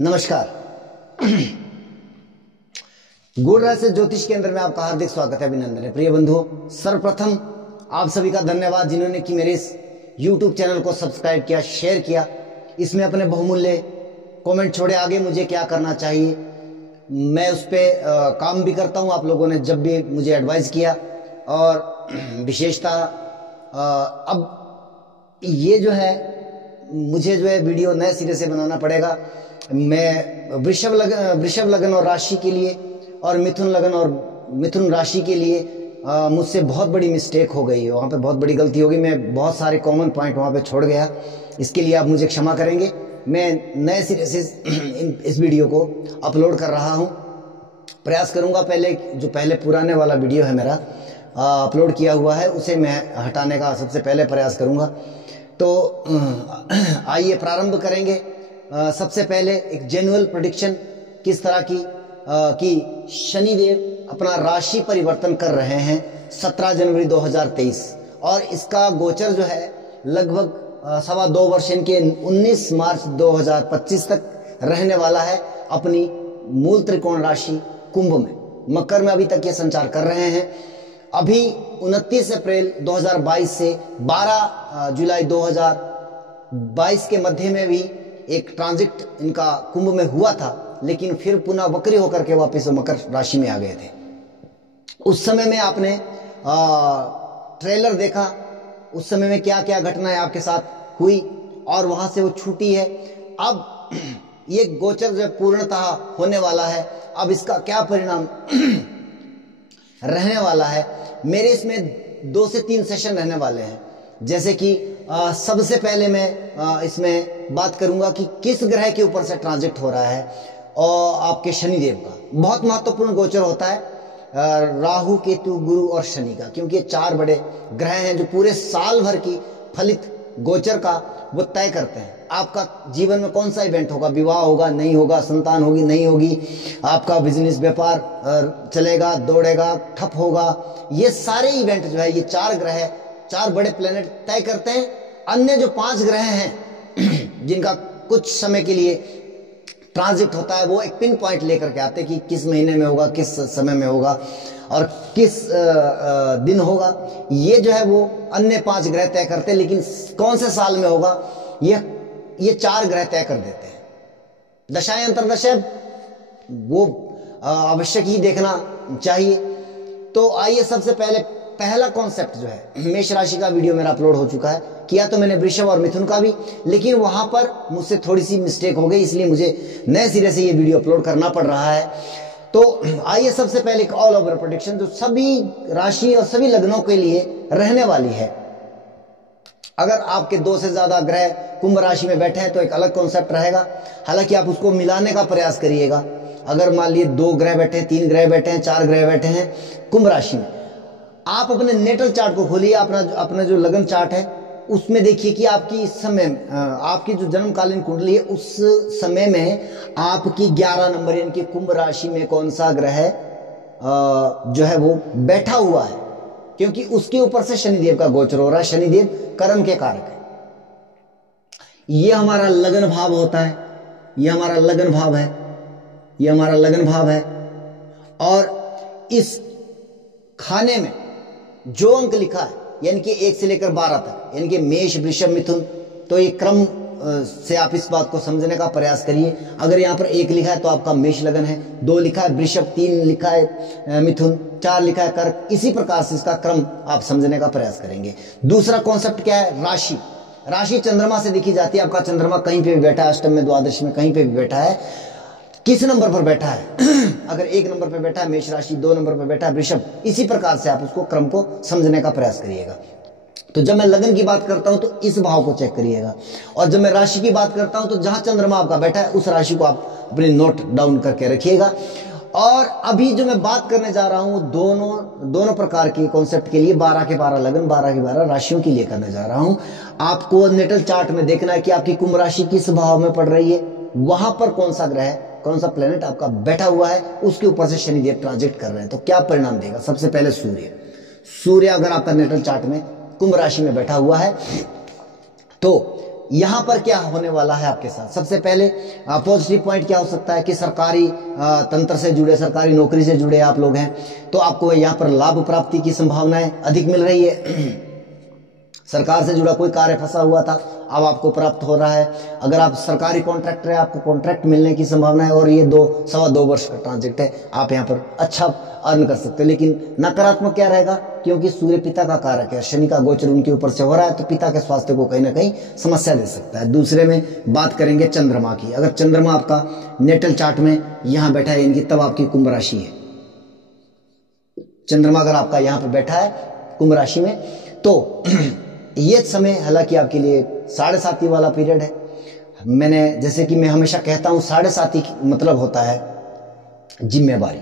नमस्कार। गुण रहस्य ज्योतिष केंद्र में आपका हार्दिक स्वागत है, अभिनंदन है। प्रिय बंधुओं, सर्वप्रथम आप सभी का धन्यवाद जिन्होंने कि मेरे इस YouTube चैनल को सब्सक्राइब किया, शेयर किया, इसमें अपने बहुमूल्य कमेंट छोड़े। आगे मुझे क्या करना चाहिए मैं उस पर काम भी करता हूं। आप लोगों ने जब भी मुझे एडवाइस किया, और विशेषता अब ये जो है मुझे जो है वीडियो नए सिरे से बनाना पड़ेगा। मैं वृषभ लगन और राशि के लिए और मिथुन लगन और मिथुन राशि के लिए मुझसे बहुत बड़ी मिस्टेक हो गई है, वहाँ पे बहुत बड़ी गलती हो गई। मैं बहुत सारे कॉमन पॉइंट वहाँ पे छोड़ गया, इसके लिए आप मुझे क्षमा करेंगे। मैं नए सिरे से इस वीडियो को अपलोड कर रहा हूँ। प्रयास करूँगा पहले पुराने वाला वीडियो है मेरा अपलोड किया हुआ है, उसे मैं हटाने का सबसे पहले प्रयास करूँगा। तो आइए प्रारंभ करेंगे। सबसे पहले एक जेन्युइन प्रेडिक्शन किस तरह की कि शनिदेव अपना राशि परिवर्तन कर रहे हैं 17 जनवरी 2023, और इसका गोचर जो है लगभग 2.25 वर्ष, इनके 19 मार्च 2025 तक रहने वाला है अपनी मूल त्रिकोण राशि कुंभ में। मकर में अभी तक ये संचार कर रहे हैं। अभी 29 अप्रैल 2022 से 12 जुलाई 2022 के मध्य में भी एक ट्रांजिट इनका कुंभ में हुआ था, लेकिन फिर पुनः वक्री होकर के वापस मकर राशि में आ गए थे। उस समय में आपने ट्रेलर देखा, उस समय में क्या क्या घटनाएं आपके साथ हुई और वहां से वो छूटी है। अब ये गोचर जो पूर्णतः होने वाला है, अब इसका क्या परिणाम रहने वाला है। मेरे इसमें 2 से 3 सेशन रहने वाले हैं। जैसे कि सबसे पहले मैं इसमें बात करूंगा कि किस ग्रह के ऊपर से ट्रांजिट हो रहा है, और आपके शनिदेव का बहुत महत्वपूर्ण गोचर होता है, राहु, केतु, गुरु और शनि का, क्योंकि ये 4 बड़े ग्रह हैं जो पूरे साल भर की फलित गोचर का वो तय करते हैं। आपका जीवन में कौन सा इवेंट होगा, विवाह होगा नहीं होगा, संतान होगी नहीं होगी, आपका बिजनेस व्यापार चलेगा दौड़ेगा ठप होगा, ये सारे इवेंट जो है ये 4 ग्रह, 4 बड़े प्लेनेट तय करते हैं। अन्य जो 5 ग्रह हैं जिनका कुछ समय के लिए ट्रांजिट होता है, वो एक पिन पॉइंट लेकर के आते हैं कि किस महीने में होगा, किस समय में होगा और किस दिन होगा। ये जो है वो अन्य 5 ग्रह तय करते हैं, लेकिन कौन से साल में होगा ये 4 ग्रह तय कर देते हैं। दशाएं अंतर्दशाएं वो आवश्यक ही देखना चाहिए। तो आइए सबसे पहला कॉन्सेप्ट जो है, मेष राशि का वीडियो मेरा अपलोड हो चुका है, किया तो मैंने वृषभ और मिथुन का भी, लेकिन वहां पर मुझसे थोड़ी सी मिस्टेक हो गई, इसलिए मुझे नए सिरे से ये वीडियो अपलोड करना पड़ रहा है। तो आइए सबसे पहले एक ऑल ओवर प्रेडिक्शन जो सभी राशि और सभी लग्नों के लिए रहने वाली है। अगर आपके 2 से ज्यादा ग्रह कुंभ राशि में बैठे हैं तो एक अलग कॉन्सेप्ट रहेगा, हालांकि आप उसको मिलाने का प्रयास करिएगा। अगर मान लीजिए 2 ग्रह बैठे हैं, 3 ग्रह बैठे हैं, 4 ग्रह बैठे हैं कुंभ राशि में, आप अपने नेटल चार्ट को खोलिए, अपना जो लगन चार्ट है उसमें देखिए कि आपकी इस समय आपकी जो जन्मकालीन कुंडली है उस समय में आपकी 11 नंबर यानी कि कुंभ राशि में कौन सा ग्रह जो है वो बैठा हुआ है, क्योंकि उसके ऊपर से शनिदेव का गोचर हो रहा है। शनिदेव कर्म के कारक है। ये हमारा लगन भाव होता है, ये हमारा लगन भाव है, ये हमारा लगन भाव है। और इस खाने में जो अंक लिखा है यानी कि 1 से लेकर 12 तक, यानी कि मेष, वृषभ, मिथुन, तो ये क्रम से आप इस बात को समझने का प्रयास करिए। अगर यहाँ पर 1 लिखा है तो आपका मेष लगन है, 2 लिखा है वृषभ, 3 लिखा है मिथुन, 4 लिखा है कर्क, इसी प्रकार से इसका क्रम आप समझने का प्रयास करेंगे। दूसरा कॉन्सेप्ट क्या है, राशि। राशि चंद्रमा से देखी जाती है। आपका चंद्रमा कहीं पे भी बैठा है, अष्टम में, द्वादश में, कहीं पे भी बैठा है, किस नंबर पर बैठा है अगर 1 नंबर पर बैठा है मेष राशि, 2 नंबर पर बैठा है वृषभ, इसी प्रकार से आप उसको क्रम को समझने का प्रयास करिएगा। तो जब मैं लगन की बात करता हूं तो इस भाव को चेक करिएगा, और जब मैं राशि की बात करता हूं तो जहां चंद्रमा आपका बैठा है उस राशि को आप अपने नोट डाउन करके रखिएगा। और अभी जो मैं बात करने जा रहा हूं दोनों प्रकार के कॉन्सेप्ट के लिए, 12 के 12 लगन, 12 के 12 राशियों के लिए करने जा रहा हूं। आपको नेटल चार्ट में देखना है कि आपकी कुंभ राशि किस भाव में पड़ रही है, वहां पर कौन सा ग्रह, कौन सा प्लेनेट आपका बैठा हुआ है, उसके ऊपर से शनिदेव ट्रांजिट कर रहे हैं, तो क्या परिणाम देगा। सबसे पहले सूर्य अगर आपका नेटल चार्ट में कुंभ राशि में बैठा हुआ है तो यहां पर क्या होने वाला है आपके साथ? सबसे पहले पॉजिटिव पॉइंट क्या हो सकता है कि सरकारी तंत्र से जुड़े, सरकारी नौकरी से जुड़े आप लोग हैं तो आपको यहां पर लाभ प्राप्ति की संभावनाएं अधिक मिल रही है। सरकार से जुड़ा कोई कार्य फंसा हुआ था, अब आपको प्राप्त हो रहा है। अगर आप सरकारी कॉन्ट्रैक्टर है, आपको कॉन्ट्रैक्ट मिलने की संभावना है और ये 2 वर्ष का ट्रांजेक्ट है, आप यहाँ पर अच्छा अर्न कर सकते हो। लेकिन नकारात्मक क्या रहेगा? क्योंकि सूर्य पिता का कारक है, शनि का गोचर उनके ऊपर से हो रहा है, तो पिता के स्वास्थ्य को कहीं ना कहीं समस्या दे सकता है। दूसरे में बात करेंगे चंद्रमा की। अगर चंद्रमा आपका नेटल चार्ट में यहाँ बैठा है, इनकी तब आपकी कुंभ राशि है। चंद्रमा अगर आपका यहाँ पर बैठा है कुंभ राशि में, तो ये समय हालांकि आपके लिए 7.5 वाला पीरियड है। मैंने जैसे कि मैं हमेशा कहता हूं 7.5 मतलब होता है जिम्मेवारी।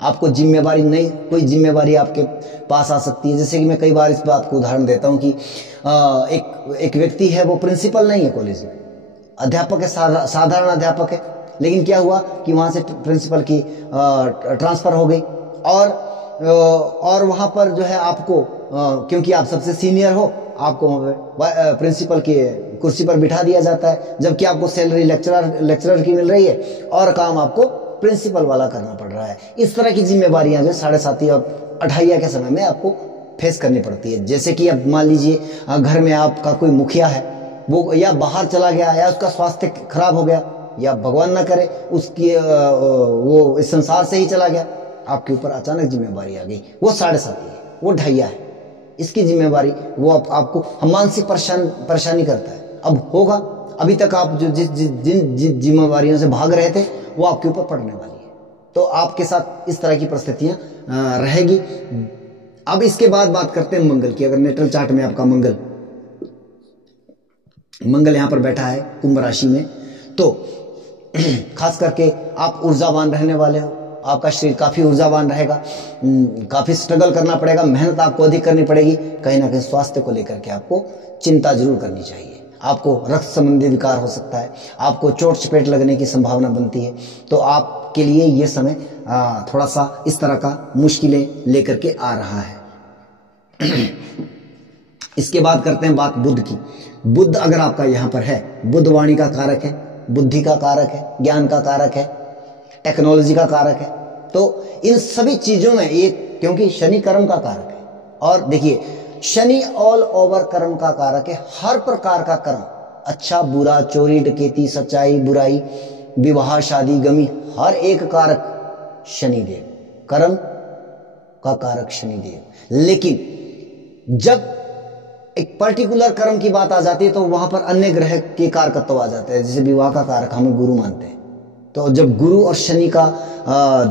आपको जिम्मेवारी नहीं, कोई जिम्मेवारी आपके पास आ सकती है। जैसे कि मैं कई बार इस बात को उदाहरण देता हूं कि एक व्यक्ति है, वो प्रिंसिपल नहीं है कॉलेज में, अध्यापक है, साधारण अध्यापक है, लेकिन क्या हुआ कि वहां से प्रिंसिपल की ट्रांसफर हो गई और वहां पर जो है आपको क्योंकि आप सबसे सीनियर हो, आपको प्रिंसिपल की कुर्सी पर बिठा दिया जाता है, जबकि आपको सैलरी लेक्चरर की मिल रही है और काम आपको प्रिंसिपल वाला करना पड़ रहा है। इस तरह की जिम्मेवारियां जो 7.5 और 2.5 के समय में आपको फेस करनी पड़ती है। जैसे कि अब मान लीजिए घर में आपका कोई मुखिया है, वो या बाहर चला गया, या उसका स्वास्थ्य खराब हो गया, या भगवान ना करे उसकी वो इस संसार से ही चला गया, आपके ऊपर अचानक जिम्मेवारी आ गई। वो 7.5 है, वो 2.5 है। इसकी जिम्मेवारी वो आपको मानसिक परेशानी करता है। अब होगा, अभी तक आप जो जिन जिम्मेवारियों से भाग रहे थे वो आपके ऊपर पड़ने वाली है, तो आपके साथ इस तरह की परिस्थितियां रहेगी। अब इसके बाद बात करते हैं मंगल की। अगर नेटल चार्ट में आपका मंगल यहां पर बैठा है कुंभ राशि में, तो खास करके आप ऊर्जावान रहने वाले हो, आपका शरीर काफी ऊर्जावान रहेगा, काफी स्ट्रगल करना पड़ेगा, मेहनत आपको अधिक करनी पड़ेगी। कहीं ना कहीं स्वास्थ्य को लेकर के आपको चिंता जरूर करनी चाहिए। आपको रक्त संबंधी विकार हो सकता है, आपको चोट चपेट लगने की संभावना बनती है, तो आपके लिए यह समय थोड़ा सा इस तरह का मुश्किलें लेकर के आ रहा है। इसके बाद करते हैं बात बुध की। बुध अगर आपका यहां पर है, बुध वाणी का कारक है, बुद्धि का कारक है, ज्ञान का कारक है, टेक्नोलॉजी का कारक है। तो इन सभी चीजों में ये, क्योंकि शनि कर्म का कारक है, और देखिए शनि ऑल ओवर कर्म का कारक है। हर प्रकार का कर्म, अच्छा बुरा, चोरी डकैती, सच्चाई बुराई, विवाह शादी गमी, हर एक कारक शनिदेव, कर्म का कारक शनिदेव। लेकिन जब एक पर्टिकुलर कर्म की बात आ जाती है तो वहां पर अन्य ग्रह के कारकत्व आ जाते हैं। जैसे विवाह का कारक हमें गुरु मानते हैं, तो जब गुरु और शनि का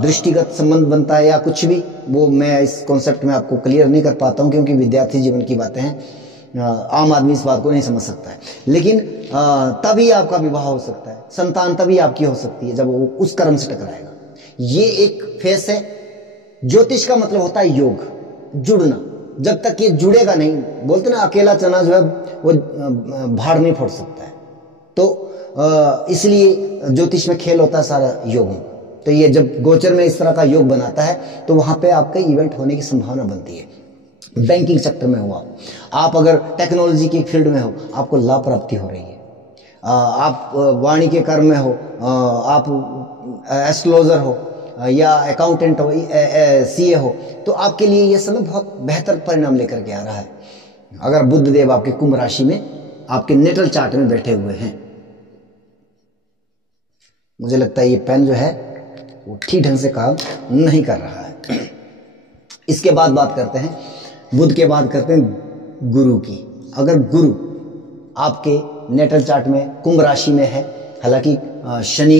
दृष्टिगत संबंध बनता है या कुछ भी, वो मैं इस कॉन्सेप्ट में आपको क्लियर नहीं कर पाता हूं, क्योंकि विद्यार्थी जीवन की बातें हैं, आम आदमी इस बात को नहीं समझ सकता है। लेकिन तभी आपका विवाह हो सकता है, संतान तभी आपकी हो सकती है जब वो उस कर्म से टकराएगा। ये एक फेस है। ज्योतिष का मतलब होता है योग, जुड़ना। जब तक ये जुड़ेगा नहीं, बोलते ना अकेला चना जो है वो भाड़ नहीं फोड़ सकता है, तो इसलिए ज्योतिष में खेल होता है सारा योग। तो ये जब गोचर में इस तरह का योग बनाता है तो वहां पे आपके इवेंट होने की संभावना बनती है। बैंकिंग सेक्टर में हो आप अगर टेक्नोलॉजी की फील्ड में हो, आपको लाभ प्राप्ति हो रही है। आप वाणी के कर्म में हो, आप एस्ट्रोलॉजर हो या अकाउंटेंट हो, सीए हो, तो आपके लिए यह समय बहुत बेहतर परिणाम लेकर के आ रहा है। अगर बुध देव आपके कुंभ राशि में आपके नेटल चार्ट में बैठे हुए हैं। मुझे लगता है ये पेन जो है वो ठीक ढंग से काम नहीं कर रहा है। इसके बाद बात करते हैं, बुध के बाद करते हैं गुरु की। अगर गुरु आपके नेटल चार्ट में कुंभ राशि में है, हालांकि शनि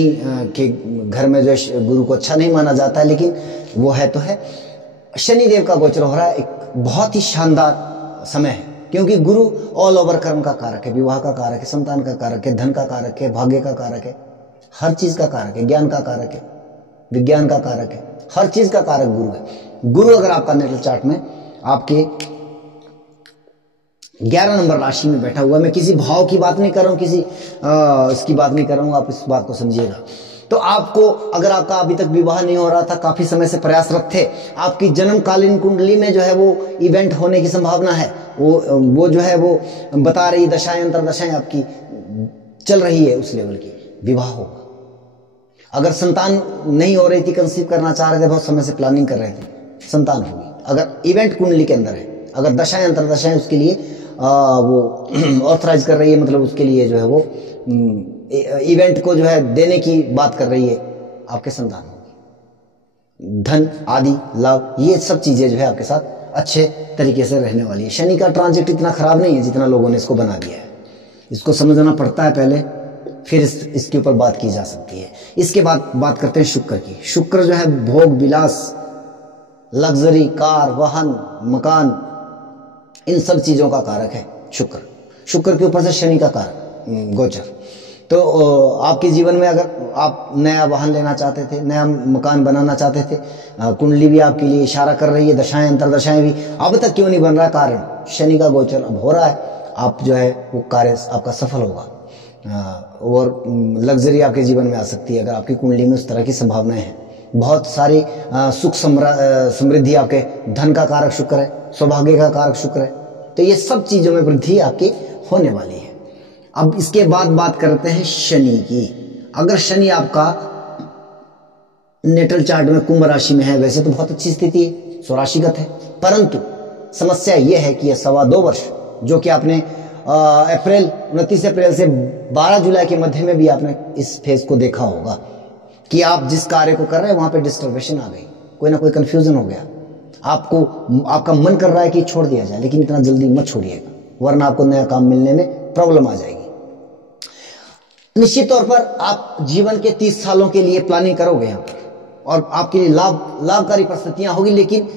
के घर में जो गुरु को अच्छा नहीं माना जाता है, लेकिन वो है तो है। शनि देव का गोचर हो रहा है, एक बहुत ही शानदार समय है, क्योंकि गुरु ऑल ओवर कर्म का कारक है, विवाह का कारक है, संतान का कारक है, धन का कारक है, भाग्य का कारक है, हर चीज का कारक है, ज्ञान का कारक है, विज्ञान का कारक है, हर चीज का कारक गुरु है। गुरु अगर आपका नेटल चार्ट में आपके 11 नंबर राशि में बैठा हुआ, मैं किसी भाव की बात नहीं कर रहा हूं, किसी इसकी बात नहीं कर रहा हूं, आप इस बात को समझिएगा। तो आपको, अगर आपका अभी तक विवाह नहीं हो रहा था, काफी समय से प्रयासरत थे, आपकी जन्मकालीन कुंडली में जो है वो इवेंट होने की संभावना है। वो जो है वो बता रही दशाएं अंतर दशाएं आपकी चल रही है उस लेवल की, विवाह होगा। अगर संतान नहीं हो रही थी, कंसीव करना चाह रहे थे, बहुत समय से प्लानिंग कर रहे थे, संतान होगी। अगर इवेंट कुंडली के अंदर है, अगर दशाएं अंतरदशाएं उसके लिए वो ऑथराइज कर रही है, मतलब उसके लिए जो है वो इवेंट को जो है देने की बात कर रही है, आपके संतान होगी। धन आदि लाभ, ये सब चीजें जो है आपके साथ अच्छे तरीके से रहने वाली है। शनि का ट्रांजिट इतना खराब नहीं है जितना लोगों ने इसको बना दिया है। इसको समझना पड़ता है पहले, फिर इसके ऊपर बात की जा सकती है। इसके बाद बात करते हैं शुक्र की। शुक्र जो है भोग विलास, लग्जरी, कार, वाहन, मकान, इन सब चीजों का कारक है शुक्र। शुक्र के ऊपर से शनि का कारक गोचर। तो आपके जीवन में अगर आप नया वाहन लेना चाहते थे, नया मकान बनाना चाहते थे, कुंडली भी आपके लिए इशारा कर रही है, दशाएं अंतरदशाएं भी, अब तक क्यों नहीं बन रहा, कारण शनि का गोचर अब हो रहा है, आप जो है वो कार्य आपका सफल होगा। और लग्जरी आपके जीवन में आ सकती है अगर आपकी कुंडली में उस तरह की संभावनाएं हैं। बहुत सारी सुख समृद्धि, आपके धन का कारक शुक्र है, सौभाग्य का कारक शुक्र है, तो ये सब चीजों में वृद्धि आपकी होने वाली है। अब इसके बाद बात करते हैं शनि की। अगर शनि आपका नेटल चार्ट में कुंभ राशि में है, वैसे तो बहुत अच्छी स्थिति है, स्वराशिगत है, परंतु समस्या यह है कि यह 2.25 वर्ष जो कि आपने 29 अप्रैल से 12 जुलाई के मध्य में भी आपने इस फेज को देखा होगा कि आप जिस कार्य को कर रहे हैं वहां पे डिस्टर्बेशन आ गई, कोई ना कोई कंफ्यूजन हो गया, आपका मन कर रहा है कि छोड़ दिया जाए, लेकिन इतना जल्दी मत छोड़िएगा, वरना आपको नया काम मिलने में प्रॉब्लम आ जाएगी। निश्चित तौर पर आप जीवन के 30 सालों के लिए प्लानिंग करोगे यहाँ पर, और आपके लिए लाभकारी परिस्थितियां होगी, लेकिन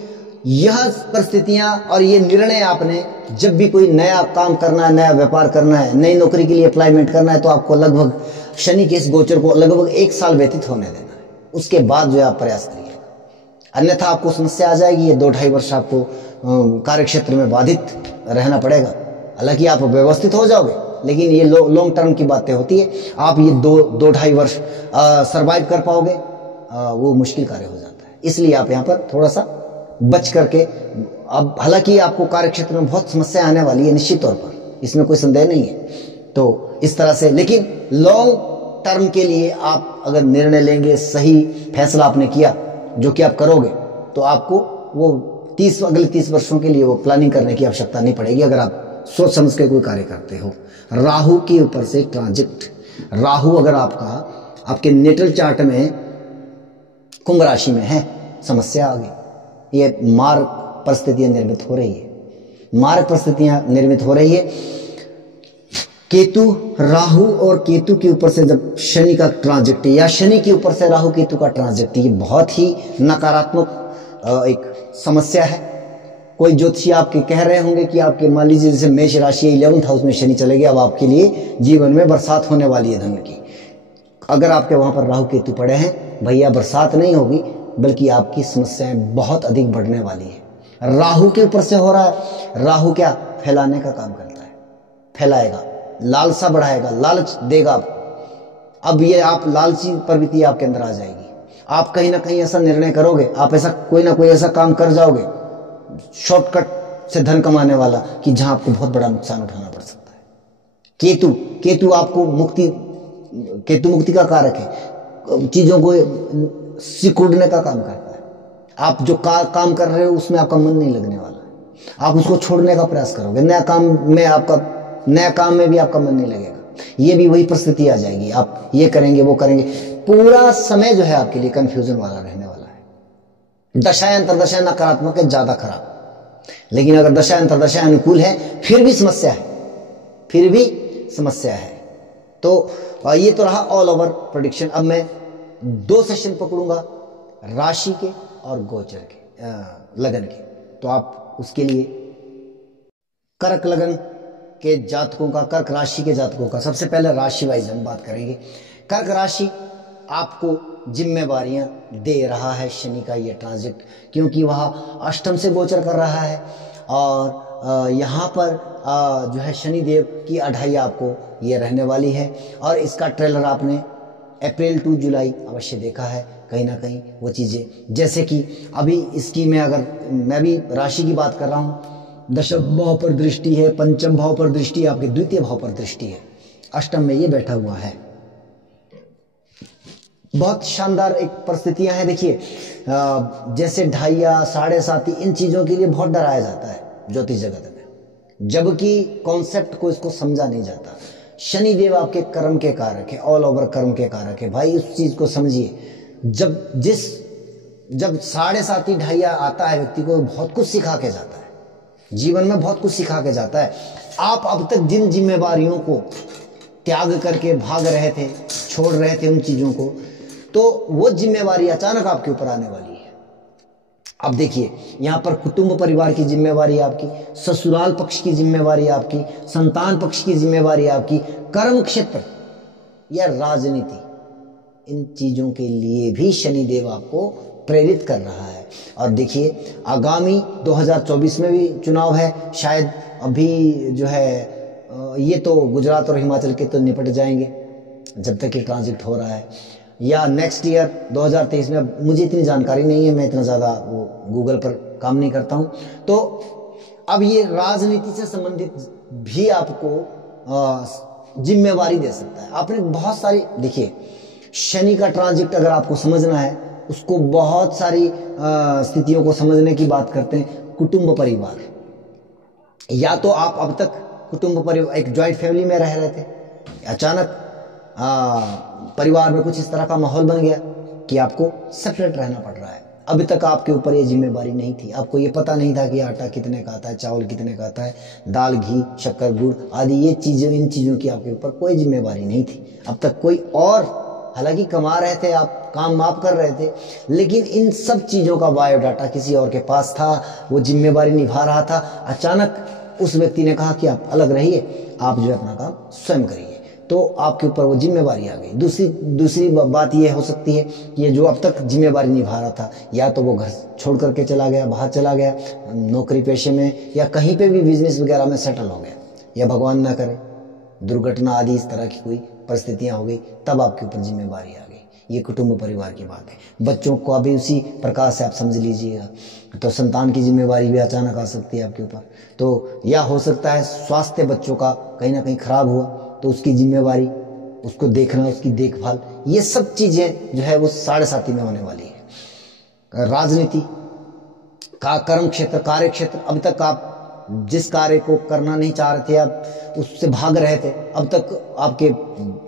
यह परिस्थितियां और ये निर्णय आपने जब भी कोई नया काम करना है, नया व्यापार करना है, नई नौकरी के लिए अप्लाईमेंट करना है, तो आपको लगभग शनि के इस गोचर को लगभग 1 साल व्यतीत होने देना है, उसके बाद जो है आप प्रयास करिएगा, अन्यथा आपको समस्या आ जाएगी। ये 2-2.5 वर्ष आपको कार्य क्षेत्र में बाधित रहना पड़ेगा। हालांकि आप व्यवस्थित हो जाओगे, लेकिन ये लॉन्ग टर्म की बातें होती है, आप ये 2-2.5 वर्ष सरवाइव कर पाओगे, वो मुश्किल कार्य हो जाता है। इसलिए आप यहाँ पर थोड़ा सा बच करके, अब हालांकि आपको कार्य क्षेत्र में बहुत समस्या आने वाली है निश्चित तौर पर, इसमें कोई संदेह नहीं है, तो इस तरह से, लेकिन लॉन्ग टर्म के लिए आप अगर निर्णय लेंगे, सही फैसला आपने किया जो कि आप करोगे, तो आपको वो अगले 30 वर्षों के लिए वो प्लानिंग करने की आवश्यकता नहीं पड़ेगी, अगर आप सोच समझ के कोई कार्य करते हो। राहु के ऊपर से ट्रांजिट, राहु अगर आपके नेटल चार्ट में कुंभ राशि में है, समस्या आ गई, ये मार्ग परिस्थितियां निर्मित हो रही है, मार्ग परिस्थितियां निर्मित हो रही है। केतु, राहु और केतु के ऊपर से जब शनि का ट्रांजिट या शनि के ऊपर से राहु केतु का ट्रांजिट, ये बहुत ही नकारात्मक एक समस्या है। कोई ज्योतिषी आपके कह रहे होंगे कि आपके, मान लीजिए जैसे मेष राशि 11th हाउस में शनि चले गए, अब आपके लिए जीवन में बरसात होने वाली है धन की। अगर आपके वहां पर राहु केतु पड़े हैं, भैया बरसात नहीं होगी, बल्कि आपकी समस्याएं बहुत अधिक बढ़ने वाली है। राहु के ऊपर से हो रहा है, राहु क्या फैलाने का काम करता है, फैलाएगा, लालसा बढ़ाएगा, लालच देगा आपको। अब ये आप लालची प्रवृत्ति आपके अंदर आ जाएगी, आप कहीं ना कहीं ऐसा निर्णय करोगे, आप ऐसा कोई ना कोई ऐसा काम कर जाओगे शॉर्टकट से धन कमाने वाला, कि जहां आपको बहुत बड़ा नुकसान उठाना पड़ सकता है। केतु आपको मुक्ति का कारक है, चीजों को सिकुड़ने का काम करता है। आप जो काम कर रहे हो उसमें आपका मन नहीं लगने वाला है, आप उसको छोड़ने का प्रयास करोगे, नया काम में भी आपका मन नहीं लगेगा, ये भी वही परिस्थिति आ जाएगी, आप ये करेंगे वो करेंगे, पूरा समय जो है आपके लिए कंफ्यूजन वाला रहने वाला है। दशाएं अंतरदशाएं नकारात्मक है, ज्यादा खराब, लेकिन अगर दशाएं अंतरदशाएं अनुकूल है, फिर भी समस्या है। तो ये तो रहा ऑल ओवर प्रेडिक्शन। अब मैं 2 सेशन पकड़ूंगा, राशि के और गोचर के, लगन के, तो आप उसके लिए कर्क लगन के जातकों का, कर्क राशि के जातकों का, सबसे पहले राशि वाइज हम बात करेंगे। कर्क राशि आपको जिम्मेवारियां दे रहा है शनि का ये ट्रांजिट, क्योंकि वह अष्टम से गोचर कर रहा है, और यहाँ पर जो है शनि देव की अढ़ाई आपको ये रहने वाली है, और इसका ट्रेलर आपने अप्रैल टू जुलाई अवश्य देखा है कहीं ना कहीं वो चीज़ें, जैसे कि अभी इसकी मैं भी राशि की बात कर रहा हूँ, दशम भाव पर दृष्टि है, पंचम भाव पर दृष्टि, आपके द्वितीय भाव पर दृष्टि है, अष्टम में ये बैठा हुआ है। बहुत शानदार एक परिस्थितियां हैं। देखिए जैसे ढाइया, साढ़े साती, इन चीजों के लिए बहुत डराया जाता है ज्योतिष जगत में, जबकि कॉन्सेप्ट को इसको समझा नहीं जाता। शनिदेव आपके कर्म के कारक है, ऑल ओवर कर्म के कारक है भाई, उस चीज को समझिए। जब साढ़े साती ढाइया आता है व्यक्ति को, बहुत कुछ सिखा के जाता है, जीवन में बहुत कुछ सिखा के जाता है। आप अब तक जिन जिम्मेवारियों को त्याग करके भाग रहे थे, छोड़ रहे थे उन चीजों को, तो वो जिम्मेवारी अचानक आपके ऊपर आने वाली है। अब देखिए यहां पर कुटुंब परिवार की जिम्मेवारी आपकी, ससुराल पक्ष की जिम्मेवारी आपकी, संतान पक्ष की जिम्मेवारी आपकी, कर्म क्षेत्र या राजनीति, इन चीजों के लिए भी शनिदेव आपको प्रेरित कर रहा है। और देखिए आगामी 2024 में भी चुनाव है, शायद अभी जो है ये तो गुजरात और हिमाचल के तो निपट जाएंगे जब तक ये ट्रांजिट हो रहा है, या नेक्स्ट ईयर 2023 में। मुझे इतनी जानकारी नहीं है, मैं इतना ज़्यादा वो गूगल पर काम नहीं करता हूँ। तो अब ये राजनीति से संबंधित भी आपको जिम्मेवारी दे सकता है। आपने बहुत सारी, देखिए शनि का ट्रांजिट अगर आपको समझना है, उसको बहुत सारी स्थितियों को समझने की बात करते हैं। कुटुंब परिवार, या तो आप अब तक कुटुंब परिवार एक ज्वाइंट फैमिली में रह रहे थे, अचानक परिवार में कुछ इस तरह का माहौल बन गया कि आपको सेपरेट रहना पड़ रहा है। अभी तक आपके ऊपर ये जिम्मेवारी नहीं थी, आपको ये पता नहीं था कि आटा कितने का आता है, चावल कितने का आता है, दाल, घी, शक्कर, गुड़ आदि ये चीजें, इन चीजों की आपके ऊपर कोई जिम्मेवारी नहीं थी अब तक कोई। और हालांकि कमा रहे थे आप, काम आप कर रहे थे, लेकिन इन सब चीजों का बायोडाटा किसी और के पास था, वो जिम्मेवारी निभा रहा था। अचानक उस व्यक्ति ने कहा कि आप अलग रहिए, आप जो है अपना काम स्वयं करिए, तो आपके ऊपर वो जिम्मेवारी आ गई। दूसरी बात ये हो सकती है कि ये जो अब तक जिम्मेवारी निभा रहा था, या तो वो घर छोड़ करके चला गया, बाहर चला गया नौकरी पेशे में, या कहीं पे भी बिजनेस वगैरह में सेटल हो गया, या भगवान ना करे दुर्घटना आदि इस तरह की कोई परिस्थितियां हो गई, तब आपके ऊपर जिम्मेवारी आ गई। ये कुटुंब परिवार की बात है। बच्चों को अभी उसी प्रकार से आप समझ लीजिएगा। तो संतान की जिम्मेवारी भी अचानक आ सकती है आपके ऊपर। तो या हो सकता है स्वास्थ्य बच्चों का कहीं ना कहीं खराब हुआ, तो उसकी जिम्मेवारी, उसको देखना, उसकी देखभाल, ये सब चीजें जो है वो साढ़े साती में होने वाली है। राजनीति का कर्म क्षेत्र, कार्य क्षेत्र, अब तक आप जिस कार्य को करना नहीं चाह रहे थे, आप उससे भाग रहे थे, अब तक आपके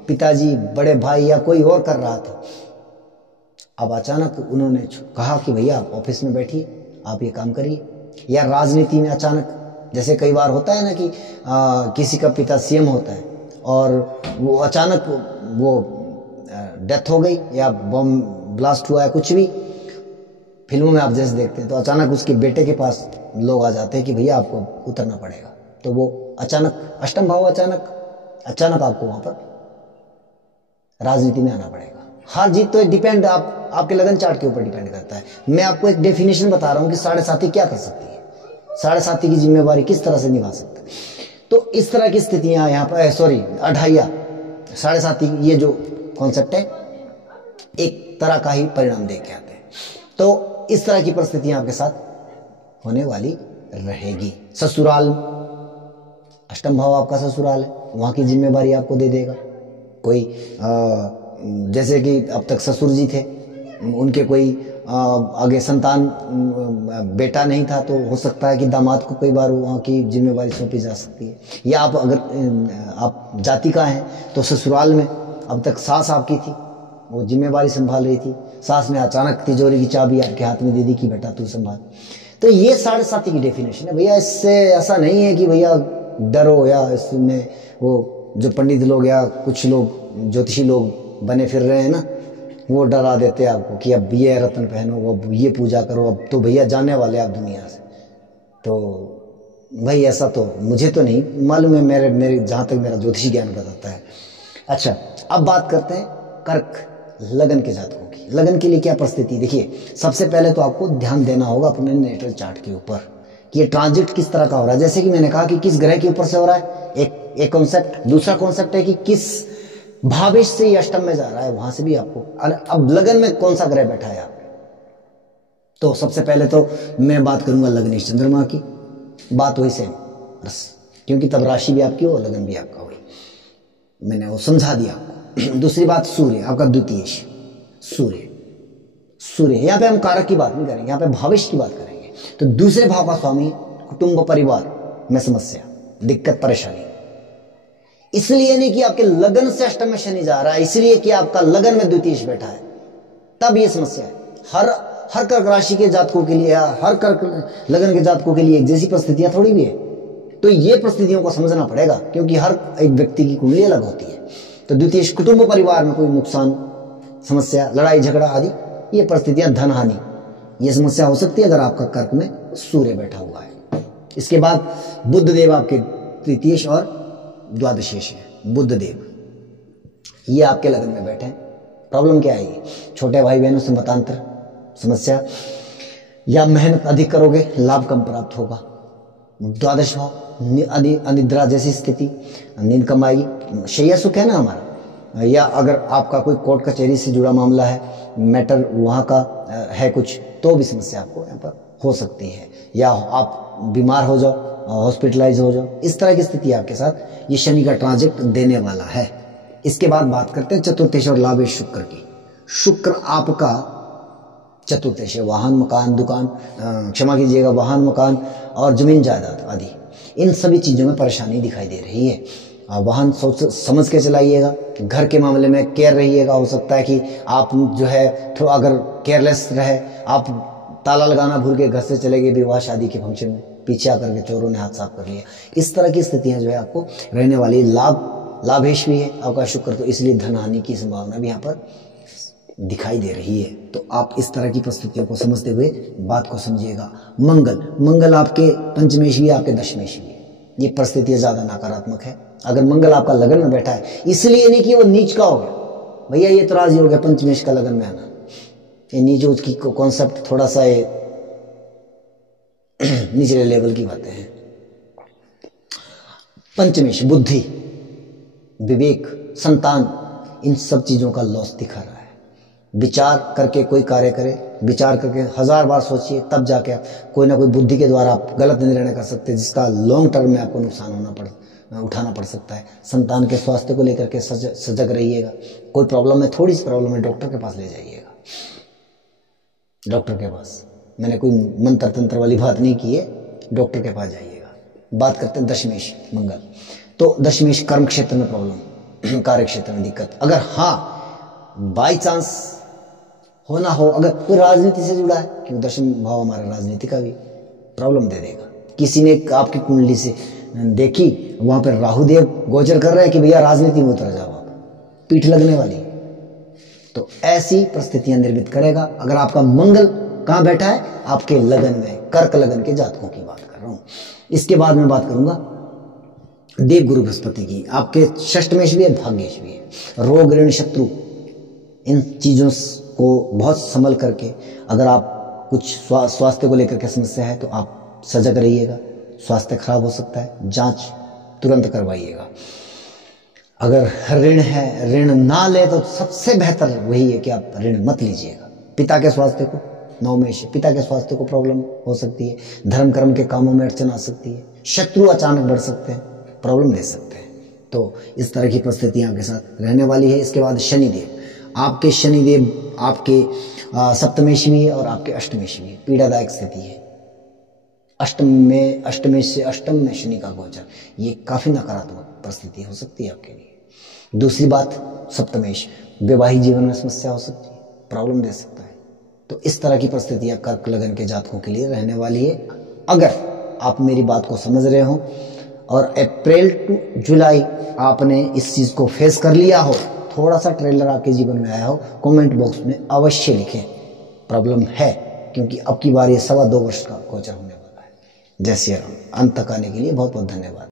पिताजी, बड़े भाई या कोई और कर रहा था, अब अचानक उन्होंने कहा कि भैया आप ऑफिस में बैठिए, आप ये काम करिए। या राजनीति में अचानक, जैसे कई बार होता है ना कि किसी का पिता सीएम होता है और वो अचानक वो डेथ हो गई, या बम ब्लास्ट हुआ है, कुछ भी फिल्मों में आप जैसे देखते हैं, तो अचानक उसके बेटे के पास लोग आ जाते हैं कि भैया आपको उतरना पड़ेगा। तो वो अचानक अष्टम भाव, अचानक आपको वहां पर राजनीति में आना पड़ेगा। हार जीत तो डिपेंड आपके लगन चार्ट के ऊपर डिपेंड करता है। मैं आपको एक डेफिनेशन बता रहा हूं कि साढ़े साती क्या कर सकती है, साढ़े साती की जिम्मेवारी किस तरह से निभा सकते हैं। तो इस तरह की स्थितियां यहाँ पर, सॉरी अढ़ाइया, साढ़े साती, ये जो कॉन्सेप्ट है एक तरह का ही परिणाम दे के आते हैं। तो इस तरह की परिस्थितियां आपके साथ होने वाली रहेगी। ससुराल, अष्टम भाव आपका ससुराल है, वहां की जिम्मेवारी आपको दे देगा कोई। जैसे कि अब तक ससुर जी थे, उनके कोई आगे संतान बेटा नहीं था, तो हो सकता है कि दामाद को कई बार वहाँ की जिम्मेवारी सौंपी जा सकती है। या आप अगर आप जाति का हैं तो ससुराल में अब तक सास आपकी थी, वो जिम्मेवारी संभाल रही थी, सास ने अचानक तिजोरी की चाबी आपके हाथ में दे दी कि बेटा तू संभाल। तो ये साढ़े साती की डेफिनेशन है भैया। इससे ऐसा नहीं है कि भैया डरो, या इसमें वो जो पंडित लोग या कुछ लोग ज्योतिषी लोग बने फिर रहे हैं ना, वो डरा देते हैं आपको कि अब ये रत्न पहनो, अब ये पूजा करो, अब तो भैया जाने वाले आप दुनिया से। तो भाई ऐसा तो मुझे तो नहीं मालूम है, मेरे जहाँ तक मेरा ज्योतिषी ज्ञान बताता है। अच्छा, अब बात करते हैं कर्क लगन के जातकों की। लगन के लिए क्या परिस्थिति? देखिए सबसे पहले तो आपको ध्यान देना होगा अपने नेटल चार्ट के ऊपर कि ये ट्रांजिट किस तरह का हो रहा है। जैसे कि मैंने कहा कि किस ग्रह के ऊपर से हो रहा है, एक कॉन्सेप्ट। दूसरा कॉन्सेप्ट है कि किस भावेश से ये अष्टम में जा रहा है, वहां से भी आपको। अब लगन में कौन सा ग्रह बैठा है आप, तो सबसे पहले तो मैं बात करूंगा लग्नेश चंद्रमा की, बात वही सेम बस, क्योंकि तब राशि भी आपकी हो, लगन भी आपका हो। मैंने वो समझा दिया आपको। दूसरी बात सूर्य, आपका द्वितीयेश सूर्य। सूर्य यहाँ पे हम कारक की बात नहीं करेंगे, यहाँ पे भविष्य की बात करेंगे। तो दूसरे भाव का स्वामी कुटुंब परिवार में समस्या, दिक्कत, परेशानी। इसलिए नहीं कि आपके लगन से अष्टम में शनि जा रहा है, इसलिए कि आपका लगन में द्वितीयेश बैठा है, तब ये समस्या है। हर कर्क राशि के जातकों के लिए, हर कर्क लगन के जातकों के लिए एक जैसी परिस्थितियां थोड़ी भी है। तो ये परिस्थितियों को समझना पड़ेगा, क्योंकि हर एक व्यक्ति की कुंडली अलग होती है। तो द्वितीयेश कुटुंब परिवार में कोई नुकसान, समस्या, लड़ाई झगड़ा आदि, ये परिस्थितियां, धन हानि, ये समस्या हो सकती है अगर आपका कर्क में सूर्य बैठा हुआ है। इसके बाद बुध देव आपके तृतीयेश और द्वादशेश है। बुध देव ये आपके लगन में बैठे हैं, प्रॉब्लम क्या आएगी? छोटे भाई बहनों से मतांतर, समस्या, या मेहनत अधिक करोगे, लाभ कम प्राप्त होगा। द्वादश भाव अनिद्रा जैसी स्थिति, नींद कम आएगी। शैया सुख है ना हमारा, या अगर आपका कोई कोर्ट कचहरी से जुड़ा मामला है, मैटर वहाँ का है कुछ, तो भी समस्या आपको यहाँ पर हो सकती है। या आप बीमार हो जाओ, हॉस्पिटलाइज हो जाओ, इस तरह की स्थिति आपके साथ ये शनि का ट्रांजिट देने वाला है। इसके बाद बात करते हैं चतुर्थेश और लाभेश शुक्र की। शुक्र आपका चतुर्थेश है, वाहन, मकान, दुकान, क्षमा कीजिएगा, वाहन, मकान और जमीन जायदाद आदि, इन सभी चीजों में परेशानी दिखाई दे रही है। वाहन सोच समझ के चलाइएगा। घर के मामले में केयर रहिएगा। हो सकता है कि आप जो है थोड़ा अगर केयरलेस रहे, आप ताला लगाना भूल के घर से चले गए विवाह शादी के फंक्शन में, पीछे आकर के चोरों ने हाथ साफ कर लिया, इस तरह की स्थितियां जो है आपको रहने वाली। लाभेश भी है आपका शुक्र, तो इसलिए धन हानि की संभावना भी यहाँ पर दिखाई दे रही है। तो आप इस तरह की परिस्थितियों को समझते हुए बात को समझिएगा। मंगल आपके पंचमेश भी, आपके दशमेश भी, ये परिस्थितियां ज्यादा नकारात्मक है। अगर मंगल आपका लगन में बैठा है, इसलिए नहीं कि वो नीच का हो गया, भैया ये तो राजी हो गया पंचमेश का लगन में आना, ये नीच ऊंच की कॉन्सेप्ट थोड़ा सा निचले लेवल की बातें हैं। पंचमेश बुद्धि, विवेक, संतान, इन सब चीजों का लॉस दिखा रहा है। विचार करके कोई कार्य करे, विचार करके 1000 बार सोचिए, तब जाके कोई ना कोई बुद्धि के द्वारा आप गलत निर्णय कर सकते हैं, जिसका लॉन्ग टर्म में आपको नुकसान उठाना पड़ सकता है। संतान के स्वास्थ्य को लेकर के सजग रहिएगा। कोई प्रॉब्लम है, थोड़ी सी प्रॉब्लम है, डॉक्टर के पास ले जाइएगा। डॉक्टर के पास, मैंने कोई मंत्र तंत्र वाली बात नहीं की है, डॉक्टर के पास जाइएगा। बात करते हैं दशमेश मंगल। तो दशमेश कर्म क्षेत्र में प्रॉब्लम, कार्य क्षेत्र में दिक्कत। अगर हाँ बाई चांस होना हो, अगर कोई राजनीति से जुड़ा है, क्योंकि दशम भाव हमारा राजनीति का भी, प्रॉब्लम दे देगा। किसी ने आपकी कुंडली से देखी, वहां पर राहुदेव गोचर कर रहे हैं कि भैया राजनीति में उतर जाओ, आप पीठ लगने वाली, तो ऐसी परिस्थितियां निर्मित करेगा। अगर आपका मंगल कहां बैठा है? आपके लगन में, कर्क लगन के जातकों की बात कर रहा हूं। इसके बाद मैं बात करूंगा देव गुरु बृहस्पति की। आपके षष्ठमेश भी है, भाग्येश भी है। रोग, ऋण, शत्रु, इन चीजों को बहुत संभल करके, अगर आप कुछ स्वास्थ्य को लेकर के समस्या है तो आप सजग रहिएगा। स्वास्थ्य खराब हो सकता है, जांच तुरंत करवाइएगा। अगर ऋण है, ऋण ना ले तो सबसे बेहतर वही है कि आप ऋण मत लीजिएगा। पिता के स्वास्थ्य को, नवमेश, पिता के स्वास्थ्य को प्रॉब्लम हो सकती है। धर्म कर्म के कामों में अड़चन आ सकती है। शत्रु अचानक बढ़ सकते हैं, प्रॉब्लम दे सकते हैं। तो इस तरह की परिस्थितियां आपके साथ रहने वाली है। इसके बाद शनिदेव, आपके शनिदेव आपके सप्तमेश भी है और आपके अष्टमेश भी है। पीड़ादायक स्थिति है। अष्टमेश से अष्टम में शनि का गोचर, ये काफी नकारात्मक परिस्थिति हो सकती है आपके लिए। दूसरी बात, सप्तमेश वैवाहिक जीवन में समस्या हो सकती है, प्रॉब्लम दे सकता है। तो इस तरह की परिस्थितियां कर्क लगन के जातकों के लिए रहने वाली है। अगर आप मेरी बात को समझ रहे हो और अप्रैल टू जुलाई आपने इस चीज को फेस कर लिया हो, थोड़ा सा ट्रेलर आपके जीवन में आया हो, कमेंट बॉक्स में अवश्य लिखें प्रॉब्लम है, क्योंकि अब की बार ये 2.25 वर्ष का गोचर होने वाला है। जय श्री राम। अंत तक आने के लिए बहुत बहुत धन्यवाद।